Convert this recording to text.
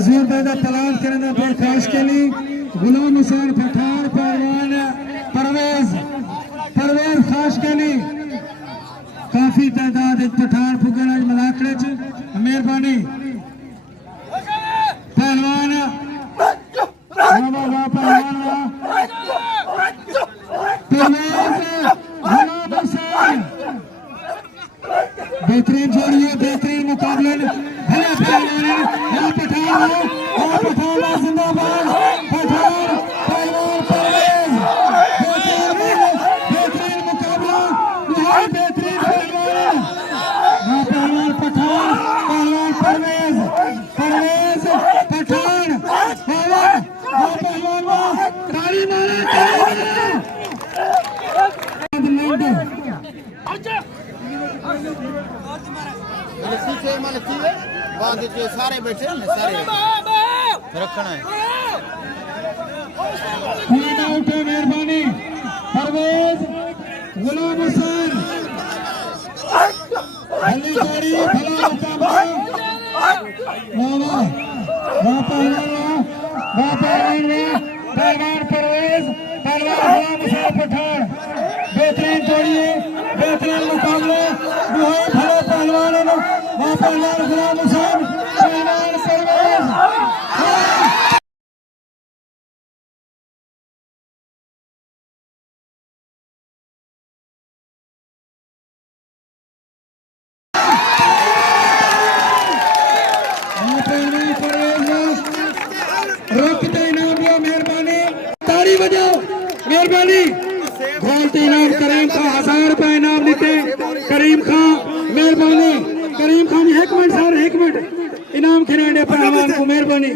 हजूर पैदा तलाश करने पर खास के लिए गुलाम हुसैन पठान पहलवान परवेज खास के लिए काफी तादाद पठान फुगन आज मलाकड़े च मेहरबानी पहलवान बेहतरीन जोड़ी है, बेहतरीन मुकाबले भले पहलवान पठान जिंदाबाद पठान पहलवान परवेज बेहतरीन मुकाबला बेहतरीन पहलवान पठान पहलवान परवेज पठान पहलवान ताली पीछे सारे बैठे हैं सारे रखना है मेहरबानी परवेज गुलाम हुसैन पहलवान परवेज पहलवान गुलाम हुसैन पठान बेहतरीन जोड़िए बेहतरीन मुकाबले भले पहलवान पहलवान गुलाम हुसैन पहलवान परवेज रखते इनाम दिया मेहरबानी ताली बजाओ मेहरबानी घोलते इनाम करीम खां 1000 रुपए इनाम देते करीम खां मेहरबानी करीम खान 1 मिनट सर 1 मिनट इनाम खिलाने पहलवान को मेहरबानी